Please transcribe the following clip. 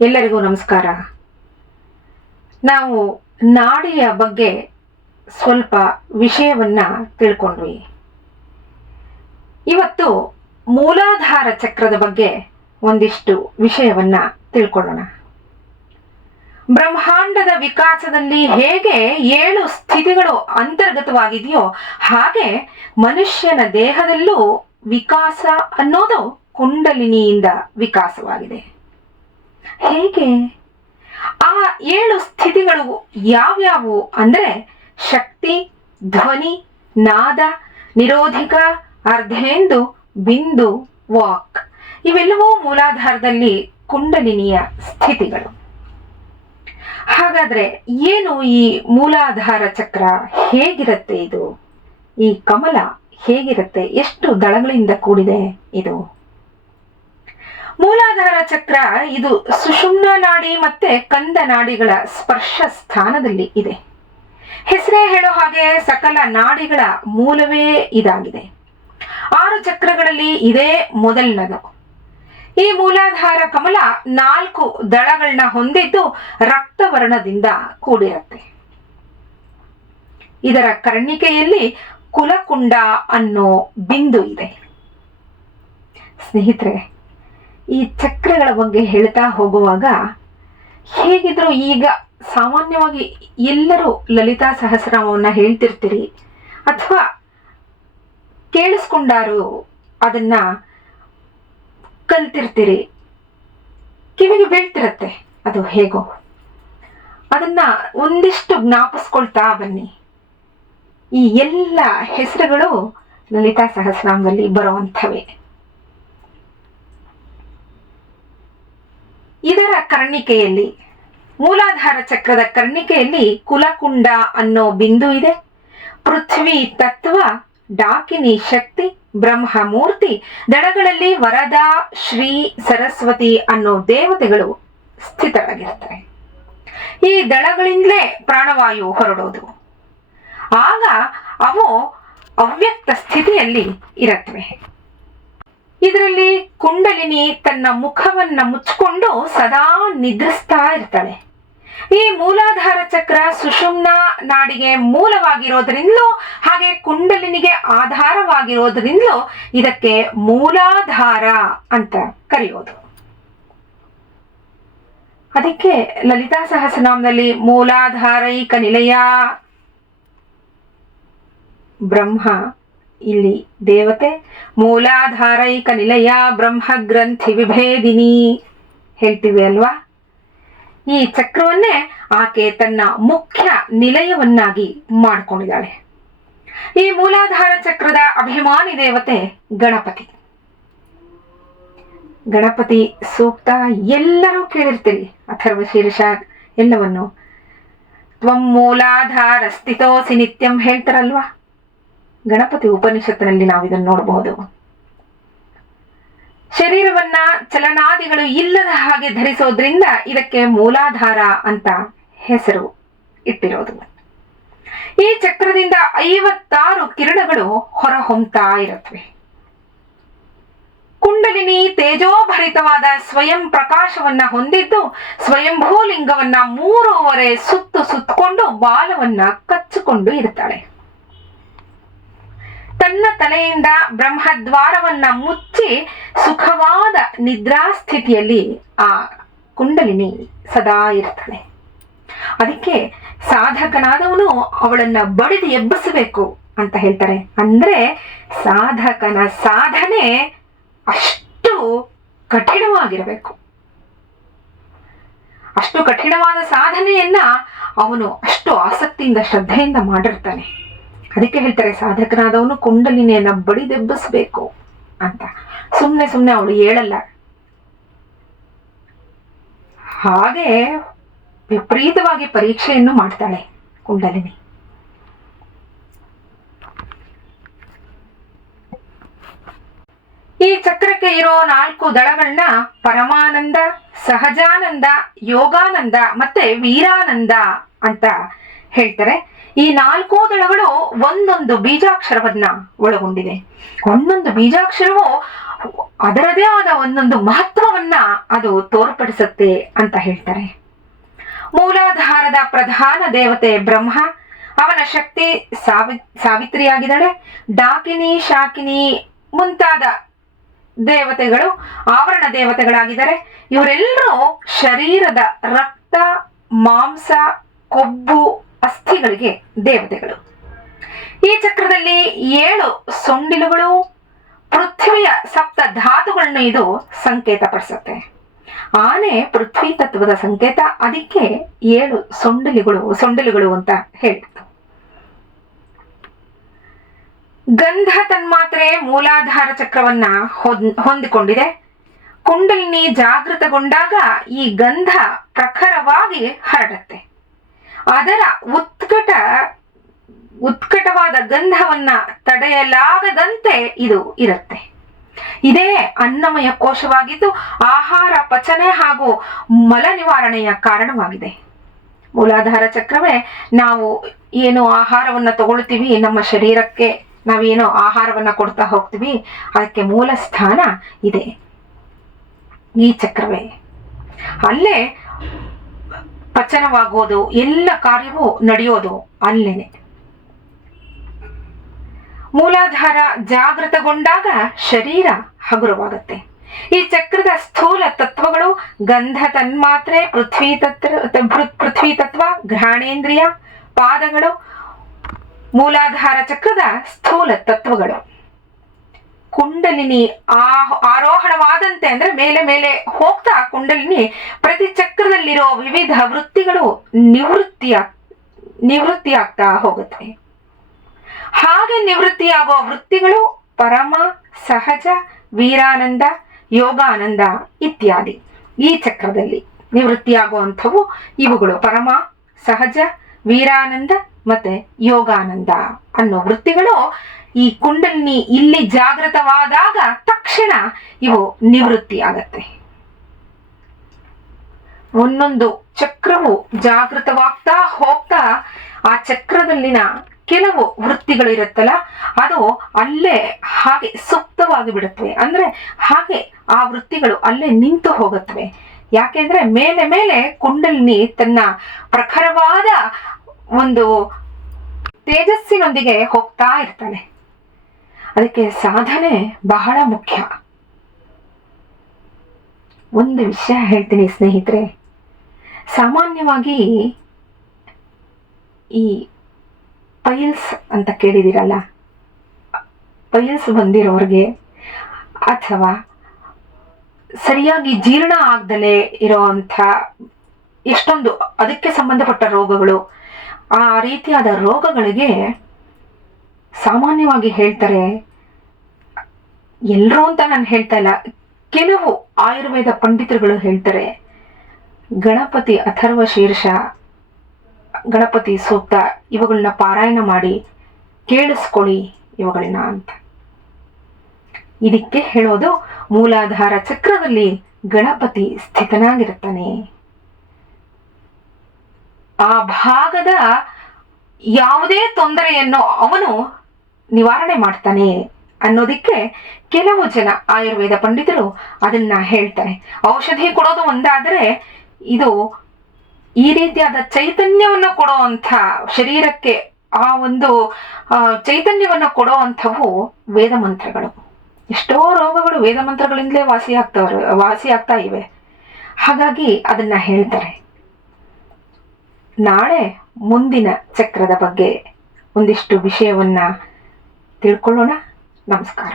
ಎಲ್ಲರಿಗೂ ನಮಸ್ಕಾರ. ನಾವು ನಾಡಿಯ ಬಗ್ಗೆ ಸ್ವಲ್ಪ ವಿಷಯವನ್ನ ತಿಳ್ಕೊಂಡ್ವಿ. ಇವತ್ತು ಮೂಲಾಧಾರ ಚಕ್ರದ ಬಗ್ಗೆ ಒಂದಿಷ್ಟು ವಿಷಯವನ್ನ ತಿಳ್ಕೊಳ್ಳೋಣ. ಬ್ರಹ್ಮಾಂಡದ ವಿಕಾಸದಲ್ಲಿ ಹೇಗೆ 7 ಸ್ಥಿತಿಗಳು ಅಂತರ್ಗತವಾಗಿದೆಯೋ ಹಾಗೆ ಮನುಷ್ಯನ ದೇಹದಲ್ಲೂ ವಿಕಾಸ ಅನ್ನೋದು ಕುಂಡಲಿನಿಯಿಂದ ವಿಕಾಸವಾಗಿದೆ. ಹೇಗೆ? ಆ 7 ಸ್ಥಿತಿಗಳು ಯಾವ್ಯಾವು ಅಂದ್ರೆ ಶಕ್ತಿ, ಧ್ವನಿ, ನಾದ, ನಿರೋಧಿಕ, ಅರ್ಧೇಂದು, ಬಿಂದು, ವಾಕ್. ಇವೆಲ್ಲವೂ ಮೂಲಾಧಾರದಲ್ಲಿ ಕುಂಡಲಿನಿಯ ಸ್ಥಿತಿಗಳು. ಹಾಗಾದ್ರೆ ಏನು ಈ ಮೂಲಾಧಾರ ಚಕ್ರ? ಹೇಗಿರುತ್ತೆ ಇದು? ಈ ಕಮಲ ಹೇಗಿರುತ್ತೆ? ಎಷ್ಟು ದಳಗಳಿಂದ ಕೂಡಿದೆ ಇದು? ಮೂಲಾಧಾರ ಚಕ್ರ ಇದು ಸುಷುಮ್ನ ನಾಡಿ ಮತ್ತೆ ಕಂದ ನಾಡಿಗಳ ಸ್ಪರ್ಶ ಸ್ಥಾನದಲ್ಲಿ ಇದೆ. ಹೆಸರೇ ಹೇಳೋ ಹಾಗೆ ಸಕಲ ನಾಡಿಗಳ ಮೂಲವೇ ಇದಾಗಿದೆ. 6 ಚಕ್ರಗಳಲ್ಲಿ ಇದೇ ಮೊದಲನದು. ಈ ಮೂಲಾಧಾರ ಕಮಲ 4 ದಳಗಳನ್ನ ಹೊಂದಿದ್ದು ರಕ್ತವರ್ಣದಿಂದ ಕೂಡಿರುತ್ತೆ. ಇದರ ಕರ್ಣಿಕೆಯಲ್ಲಿ ಕುಲಕುಂಡ ಅನ್ನೋ ಬಿಂದು ಇದೆ. ಸ್ನೇಹಿತರೆ, ಈ ಚಕ್ರಗಳ ಬಗ್ಗೆ ಹೇಳ್ತಾ ಹೋಗುವಾಗ ಹೇಗಿದ್ರು ಈಗ ಸಾಮಾನ್ಯವಾಗಿ ಎಲ್ಲರೂ ಲಲಿತಾ ಸಹಸ್ರನಾಮವನ್ನ ಹೇಳ್ತಿರ್ತೀರಿ ಅಥವಾ ಕೇಳಿಸ್ಕೊಂಡಾರು, ಅದನ್ನ ಕಲ್ತಿರ್ತೀರಿ, ಕಿವಿಗೆ ಬೀಳ್ತಿರತ್ತೆ. ಅದು ಹೇಗೋ ಅದನ್ನ ಒಂದಿಷ್ಟು ಜ್ಞಾಪಿಸ್ಕೊಳ್ತಾ ಬನ್ನಿ. ಈ ಎಲ್ಲ ಹೆಸರುಗಳು ಲಲಿತಾ ಸಹಸ್ರನಾಮದಲ್ಲಿ ಬರುವಂಥವೇ. ಇದರ ಕರ್ಣಿಕೆಯಲ್ಲಿ, ಮೂಲಾಧಾರ ಚಕ್ರದ ಕರ್ಣಿಕೆಯಲ್ಲಿ ಕುಲಕುಂಡ ಅನ್ನೋ ಬಿಂದು ಇದೆ. ಪೃಥ್ವಿ ತತ್ವ, ಡಾಕಿನಿ ಶಕ್ತಿ, ಬ್ರಹ್ಮಮೂರ್ತಿ, ದಳಗಳಲ್ಲಿ ವರದ, ಶ್ರೀ, ಸರಸ್ವತಿ ಅನ್ನೋ ದೇವತೆಗಳು ಸ್ಥಿತರಾಗಿರ್ತಾರೆ. ಈ ದಳಗಳಿಂದಲೇ ಪ್ರಾಣವಾಯು ಹೊರಡೋದು. ಆಗ ಅವು ಅವ್ಯಕ್ತ ಸ್ಥಿತಿಯಲ್ಲಿ ಇರತ್ವೆ. ಇದರಲ್ಲಿ ಕುಂಡಲಿನಿ ತನ್ನ ಮುಖವನ್ನ ಮುಚ್ಚಿಕೊಂಡು ಸದಾ ನಿದ್ರಿಸ್ತಾ ಇರ್ತಾಳೆ. ಈ ಮೂಲಾಧಾರ ಚಕ್ರ ಸುಷುಮ್ನ ನಾಡಿಗೆ ಮೂಲವಾಗಿರೋದ್ರಿಂದಲೂ ಹಾಗೆ ಕುಂಡಲಿನಿಗೆ ಆಧಾರವಾಗಿರೋದ್ರಿಂದಲೂ ಇದಕ್ಕೆ ಮೂಲಾಧಾರ ಅಂತ ಕರೆಯೋದು. ಅದಕ್ಕೆ ಲಲಿತಾ ಸಹಸ್ರನಾಮದಲ್ಲಿ ಮೂಲಾಧಾರೈಕ ನಿಲಯ ಬ್ರಹ್ಮ, ಇಲ್ಲಿ ದೇವತೆ, ಮೂಲಾಧಾರೈಕ ನಿಲಯ ಬ್ರಹ್ಮ ಗ್ರಂಥಿ ವಿಭೇದಿನಿ ಹೇಳ್ತೀವಿ ಅಲ್ವಾ? ಈ ಚಕ್ರವನ್ನೇ ಆಕೆ ತನ್ನ ಮುಖ್ಯ ನಿಲಯವನ್ನಾಗಿ ಮಾಡಿಕೊಂಡಿದ್ದಾಳೆ. ಈ ಮೂಲಾಧಾರ ಚಕ್ರದ ಅಭಿಮಾನಿ ದೇವತೆ ಗಣಪತಿ. ಗಣಪತಿ ಸೂಕ್ತ ಎಲ್ಲರೂ ಕೇಳಿರ್ತೀರಿ, ಅಥರ್ವ ಶೀರ್ಷ ಎಲ್ಲವನ್ನು. ತ್ವಂ ಮೂಲಾಧಾರ ಸ್ಥಿತೋಸಿ ನಿತ್ಯಂ ಹೇಳ್ತಾರಲ್ವಾ? ಗಣಪತಿ ಉಪನಿಷತ್ತಿನಲ್ಲಿ ನಾವು ಇದನ್ನು ನೋಡಬಹುದು. ಶರೀರವನ್ನ ಚಲನಾದಿಗಳು ಇಲ್ಲದ ಹಾಗೆ ಧರಿಸೋದ್ರಿಂದ ಇದಕ್ಕೆ ಮೂಲಾಧಾರ ಅಂತ ಹೆಸರು ಇಟ್ಟಿರೋದು. ಈ ಚಕ್ರದಿಂದ 56 ಕಿರಣಗಳು ಹೊರಹೊಮ್ತಾ ಇರುತ್ತವೆ. ಕುಂಡಲಿನಿ ತೇಜೋಭರಿತವಾದ ಸ್ವಯಂ ಪ್ರಕಾಶವನ್ನ ಹೊಂದಿದ್ದು ಸ್ವಯಂಭೂಲಿಂಗವನ್ನ 3 ಸುತ್ತಕೊಂಡು ಬಾಲವನ್ನ ಕಚ್ಚಿಕೊಂಡು ಇರ್ತಾಳೆ. ತನ್ನ ತಲೆಯಿಂದ ಬ್ರಹ್ಮದ್ವಾರವನ್ನ ಮುಚ್ಚಿ ಸುಖವಾದ ನಿದ್ರಾಸ್ಥಿತಿಯಲ್ಲಿ ಆ ಕುಂಡಲಿನಿ ಸದಾ ಇರ್ತಾಳೆ. ಅದಕ್ಕೆ ಸಾಧಕನಾದವನು ಅವಳನ್ನ ಬಡಿದು ಎಬ್ಬಿಸಬೇಕು ಅಂತ ಹೇಳ್ತಾರೆ. ಅಂದ್ರೆ ಸಾಧಕನ ಸಾಧನೆ ಅಷ್ಟು ಕಠಿಣವಾಗಿರಬೇಕು. ಅಷ್ಟು ಕಠಿಣವಾದ ಸಾಧನೆಯನ್ನ ಅವನು ಅಷ್ಟು ಆಸಕ್ತಿಯಿಂದ ಶ್ರದ್ಧೆಯಿಂದ ಮಾಡಿರ್ತಾನೆ. ಅದಕ್ಕೆ ಹೇಳ್ತಾರೆ ಸಾಧಕನಾದವನು ಕುಂಡಲಿನಿಯನ್ನ ಬಡಿದೆಬ್ಬಿಸ್ಬೇಕು ಅಂತ. ಸುಮ್ನೆ ಅವಳು ಹೇಳಲ್ಲ. ಹಾಗೆ ವಿಪರೀತವಾಗಿ ಪರೀಕ್ಷೆಯನ್ನು ಮಾಡ್ತಾಳೆ ಕುಂಡಲಿನಿ. ಈ ಚಕ್ರಕ್ಕೆ ಇರೋ 4 ದಳಗಳನ್ನ ಪರಮಾನಂದ, ಸಹಜಾನಂದ, ಯೋಗಾನಂದ ಮತ್ತೆ ವೀರಾನಂದ ಅಂತ ಹೇಳ್ತಾರೆ. ಈ 4 ದಳಗಳು ಒಂದೊಂದು ಬೀಜಾಕ್ಷರವನ್ನ ಒಳಗೊಂಡಿದೆ. ಒಂದೊಂದು ಬೀಜಾಕ್ಷರವು ಅದರದೇ ಆದ ಒಂದೊಂದು ಮಹತ್ವವನ್ನ ಅದು ತೋರ್ಪಡಿಸುತ್ತೆ ಅಂತ ಹೇಳ್ತಾರೆ. ಮೂಲಾಧಾರದ ಪ್ರಧಾನ ದೇವತೆ ಬ್ರಹ್ಮ, ಅವನ ಶಕ್ತಿ ಸಾವಿತ್ರಿಯಾಗಿದ್ದಾಳೆ. ಡಾಕಿನಿ, ಶಾಕಿನಿ ಮುಂತಾದ ದೇವತೆಗಳು ಆವರಣ ದೇವತೆಗಳಾಗಿದ್ದಾರೆ. ಇವರೆಲ್ಲರೂ ಶರೀರದ ರಕ್ತ, ಮಾಂಸ, ಕೊಬ್ಬು, ಅಸ್ಥಿಗಳಿಗೆ ದೇವತೆಗಳು. ಈ ಚಕ್ರದಲ್ಲಿ 7 ಸೊಂಡಿಲುಗಳು, ಪೃಥ್ವಿಯ ಸಪ್ತ ಧಾತುಗಳನ್ನು ಇದು ಸಂಕೇತ ಪಡಿಸುತ್ತೆ. ಆನೆ ಪೃಥ್ವಿ ತತ್ವದ ಸಂಕೇತ, ಅದಕ್ಕೆ 7 ಸೊಂಡಿಲುಗಳು ಅಂತ ಹೇಳಿತ್ತು. ಗಂಧ ತನ್ಮಾತ್ರೆ ಮೂಲಾಧಾರ ಚಕ್ರವನ್ನ ಹೊಂದಿಕೊಂಡಿದೆ. ಕುಂಡಲಿನಿ ಜಾಗೃತಗೊಂಡಾಗ ಈ ಗಂಧ ಪ್ರಖರವಾಗಿ ಹರಡುತ್ತೆ. ಅದರ ಉತ್ಕಟವಾದ ಗಂಧವನ್ನ ತಡೆಯಲಾಗದಂತೆ ಇದು ಇರುತ್ತೆ. ಇದೇ ಅನ್ನಮಯ ಕೋಶವಾಗಿದ್ದು ಆಹಾರ ಪಚನೆ ಹಾಗೂ ಮಲ ನಿವಾರಣೆಯ ಕಾರಣವಾಗಿದೆ. ಮೂಲಾಧಾರ ಚಕ್ರವೇ ನಾವು ಏನು ಆಹಾರವನ್ನ ತಗೊಳ್ತೀವಿ, ನಮ್ಮ ಶರೀರಕ್ಕೆ ನಾವೇನೋ ಆಹಾರವನ್ನ ಕೊಡ್ತಾ ಹೋಗ್ತೀವಿ, ಅದಕ್ಕೆ ಮೂಲ ಸ್ಥಾನ ಇದೆ ಈ ಚಕ್ರವೇ. ಅಲ್ಲೇ ಪಚನವಾಗೋದು, ಎಲ್ಲ ಕಾರ್ಯವೂ ನಡೆಯೋದು ಅಲ್ಲೇನೆ. ಮೂಲಾಧಾರ ಜಾಗೃತಗೊಂಡಾಗ ಶರೀರ ಹಗುರವಾಗುತ್ತೆ. ಈ ಚಕ್ರದ ಸ್ಥೂಲ ತತ್ವಗಳು ಗಂಧ ತನ್ಮಾತ್ರೆ, ಪೃಥ್ವಿ ತತ್ವ, ಘ್ರಾಣೇಂದ್ರಿಯ, ಪಾದಗಳು ಮೂಲಾಧಾರ ಚಕ್ರದ ಸ್ಥೂಲ ತತ್ವಗಳು. ಕುಂಡಲಿನಿ ಆರೋಹಣವಾದಂತೆ ಅಂದ್ರೆ ಮೇಲೆ ಮೇಲೆ ಹೋಗ್ತಾ ಕುಂಡಲಿನಿ ಪ್ರತಿ ಚಕ್ರದಲ್ಲಿರೋ ವಿವಿಧ ವೃತ್ತಿಗಳು ನಿವೃತ್ತಿಯಾಗ್ತಾ ಹೋಗುತ್ತೆ. ಹಾಗೆ ನಿವೃತ್ತಿಯಾಗುವ ವೃತ್ತಿಗಳು ಪರಮ, ಸಹಜ, ವೀರಾನಂದ, ಯೋಗಾನಂದ ಇತ್ಯಾದಿ. ಈ ಚಕ್ರದಲ್ಲಿ ನಿವೃತ್ತಿಯಾಗುವಂಥವು ಇವುಗಳು ಪರಮ, ಸಹಜ, ವೀರಾನಂದ ಮತ್ತೆ ಯೋಗಾನಂದ ಅನ್ನೋ ವೃತ್ತಿಗಳು ಈ ಕುಂಡಲಿನಿ ಇಲ್ಲಿ ಜಾಗೃತವಾದಾಗ ತಕ್ಷಣ ಇವು ನಿವೃತ್ತಿಯಾಗತ್ತೆ. ಒಂದೊಂದು ಚಕ್ರವು ಜಾಗೃತವಾಗ್ತಾ ಹೋಗ್ತಾ ಆ ಚಕ್ರದಲ್ಲಿನ ಕೆಲವು ವೃತ್ತಿಗಳಿರುತ್ತಲ್ಲ, ಅದು ಅಲ್ಲೇ ಹಾಗೆ ಸುಪ್ತವಾಗಿ ಬಿಡುತ್ತವೆ. ಅಂದ್ರೆ ಹಾಗೆ ಆ ವೃತ್ತಿಗಳು ಅಲ್ಲೇ ನಿಂತು ಹೋಗುತ್ತವೆ. ಯಾಕೆಂದ್ರೆ ಮೇಲೆ ಮೇಲೆ ಕುಂಡಲಿನಿ ತನ್ನ ಪ್ರಖರವಾದ ಒಂದು ತೇಜಸ್ಸಿನೊಂದಿಗೆ ಹೋಗ್ತಾ ಇರ್ತಾಳೆ. ಅದಕ್ಕೆ ಸಾಧನೆ ಬಹಳ ಮುಖ್ಯ. ಒಂದು ವಿಷಯ ಹೇಳ್ತೀನಿ ಸ್ನೇಹಿತರೆ, ಸಾಮಾನ್ಯವಾಗಿ ಈ ಪೈಲ್ಸ್ ಅಂತ ಕೇಳಿದಿರಲ್ಲ, ಪೈಲ್ಸ್ ಬಂದಿರೋರಿಗೆ ಅಥವಾ ಸರಿಯಾಗಿ ಜೀರ್ಣ ಆಗದಲೇ ಇರೋಂಥ ಎಷ್ಟೊಂದು ಅದಕ್ಕೆ ಸಂಬಂಧಪಟ್ಟ ರೋಗಗಳು, ಆ ರೀತಿಯಾದ ರೋಗಗಳಿಗೆ ಸಾಮಾನ್ಯವಾಗಿ ಹೇಳ್ತಾರೆ, ಎಲ್ಲರೂ ಅಂತ ನಾನು ಹೇಳ್ತಾ ಇಲ್ಲ, ಕೆಲವು ಆಯುರ್ವೇದ ಪಂಡಿತರುಗಳು ಹೇಳ್ತಾರೆ, ಗಣಪತಿ ಅಥರ್ವ ಶೀರ್ಷ, ಗಣಪತಿ ಸೂಕ್ತ ಇವುಗಳನ್ನ ಪಾರಾಯಣ ಮಾಡಿ ಕೇಳಿಸ್ಕೊಳ್ಳಿ ಇವುಗಳನ್ನ ಅಂತ. ಇದಕ್ಕೆ ಹೇಳೋದು ಮೂಲಾಧಾರ ಚಕ್ರದಲ್ಲಿ ಗಣಪತಿ ಸ್ಥಿತನಾಗಿರ್ತಾನೆ. ಆ ಭಾಗದ ಯಾವುದೇ ತೊಂದರೆಯನ್ನು ಅವನು ನಿವಾರಣೆ ಮಾಡ್ತಾನೆ ಅನ್ನೋದಕ್ಕೆ ಕೆಲವು ಜನ ಆಯುರ್ವೇದ ಪಂಡಿತರು ಅದನ್ನ ಹೇಳ್ತಾರೆ. ಔಷಧಿ ಕೊಡೋದು ಒಂದಾದರೆ, ಇದು ಈ ರೀತಿಯಾದ ಚೈತನ್ಯವನ್ನು ಕೊಡುವಂಥ, ಶರೀರಕ್ಕೆ ಆ ಒಂದು ಚೈತನ್ಯವನ್ನು ಕೊಡುವಂಥವು ವೇದ ಮಂತ್ರಗಳು. ಎಷ್ಟೋ ರೋಗಗಳು ವೇದ ಮಂತ್ರಗಳಿಂದಲೇ ವಾಸಿಯಾಗ್ತಾ ಇವೆ. ಹಾಗಾಗಿ ಅದನ್ನ ಹೇಳ್ತಾರೆ. ನಾಳೆ ಮುಂದಿನ ಚಕ್ರದ ಬಗ್ಗೆ ಒಂದಿಷ್ಟು ವಿಷಯವನ್ನ ತಿಳ್ಕೊಳ್ಳೋಣ. ನಮಸ್ಕಾರ.